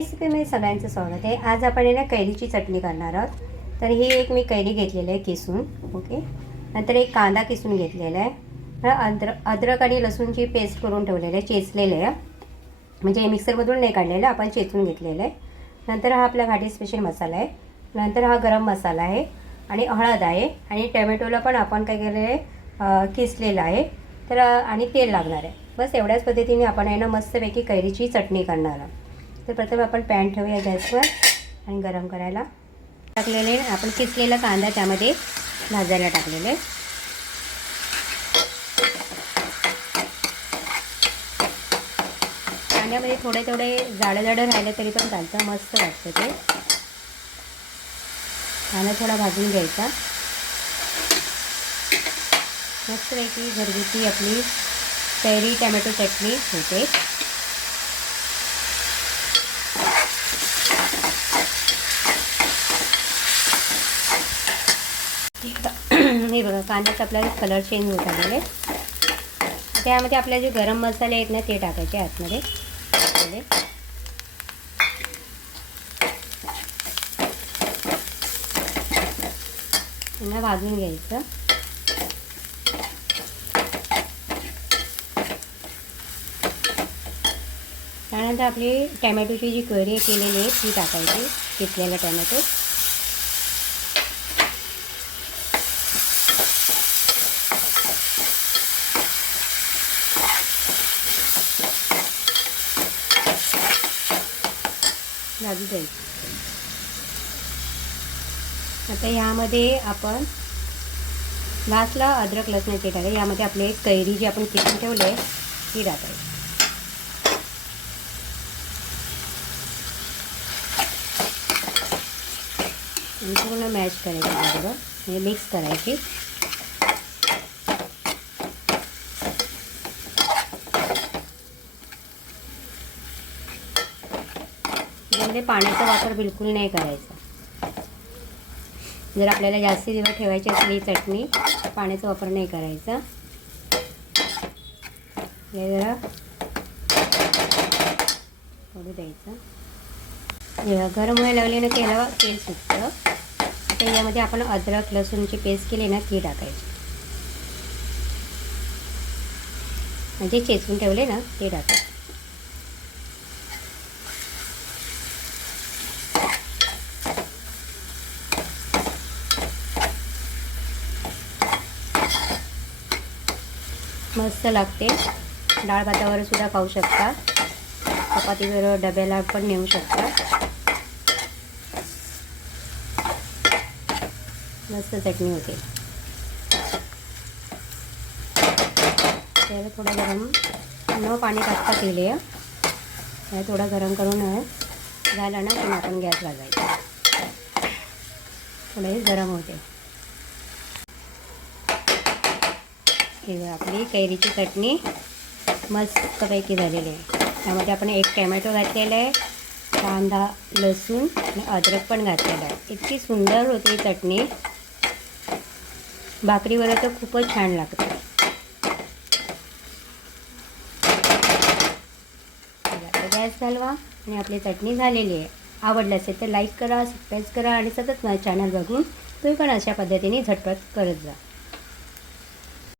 रेसिपीमध्ये सगळ्यांचं स्वागत आहे. आज आपण आहे ना कैरीची चटणी करणार आहोत. तर ही एक मी कैरी घेतलेली आहे किसून. ओके. नंतर एक कांदा किसून घेतलेला आहे. अद्र अद्रक आणि लसूणची पेस्ट करून ठेवलेलं आहे. चेचलेलं आहे. म्हणजे मिक्सरमधून नाही काढलेलं आपण चेचून घेतलेलं आहे. नंतर हा आपला घाटी स्पेशल मसाला आहे. नंतर हा गरम मसाला आहे आणि हळद आहे आणि टोमॅटोला पण आपण काय केलं आहे किसलेलं आहे. तर आणि तेल लागणार आहे. बस एवढ्याच पद्धतीने आपण आहे ना मस्तपैकी कैरीची चटणी करणार आहोत. तर प्रथम आपण पॅन ठेवूया गॅसवर आणि गरम करायला. टाकलेले आपण किसलेला कांदा त्यामध्ये भाजायला टाकलेले. कांद्यामध्ये थोडे थोडे जाडं जाडं राहिलं तरी पण चालतं मस्त वाटतं ते. कांदा थोडा भाजून घ्यायचा. मस्त मस्तपैकी घरगुती आपली कैरी टॅमॅटो चटणी होते. हे बघा कांद्याचा आपल्याला कलर चेंज होत आलेले त्यामध्ये आपले जे गरम मसाले आहेत ना ते टाकायचे आतमध्ये. त्यांना भाजून घ्यायचं. त्यानंतर आपली टॅमॅटोची जी क्वेरी केलेली आहे ती टाकायची किसलेला टॅमॅटो. भाजू द्यायची आता यामध्ये आपण लास्टला अद्रक लसणाची टाकाय यामध्ये आपले कैरी जी आपण किसून ठेवले आहे ती टाकायची. पूर्ण मॅच करायची बरोबर म्हणजे मिक्स करायची. म्हणजे यामध्ये पाण्याचा वापर बिलकुल नाही करायचा. जर आपल्याला जास्त दिवस ठेवायची असली ही चटणी पाण्याचा वापर नाही करायचा. हे जरा करू द्यायचं. जेव्हा गरम व्हायला लागले ना तेला तेल सुटतं त्याच्यामध्ये आपण अद्रक लसूणची पेस्ट केली ना ती टाकायची. म्हणजे चेचून ठेवले ना ते टाकायचं. मस्त लागते. डाळ भातावर सुद्धा खाऊ शकता. चपातीवर डब्याला पण नेऊ शकता. मस्त चटणी होते. त्याला थोडं गरम न पाणी टाकता केले. त्याला थोडं गरम करून झालं ना पण आपण गॅस लागायचा थोडं हे गरम होते. हे आपली कैरीची चटणी मस्तपैकी झालेली आहे. त्यामध्ये आपण एक टॅमॅटो घातलेला आहे कांदा लसूण आणि अद्रक पण घातलेलं आहे. इतकी सुंदर होती ही चटणी. भाकरीवर तर खूपच छान लागते. गॅस घालवा आणि आपली चटणी झालेली आहे. आवडलं असेल तर लाईक करा सबस्क्राईब करा आणि सतत माझ्या चॅनल बघून तुम्ही पण अशा पद्धतीने झटपट करत जा.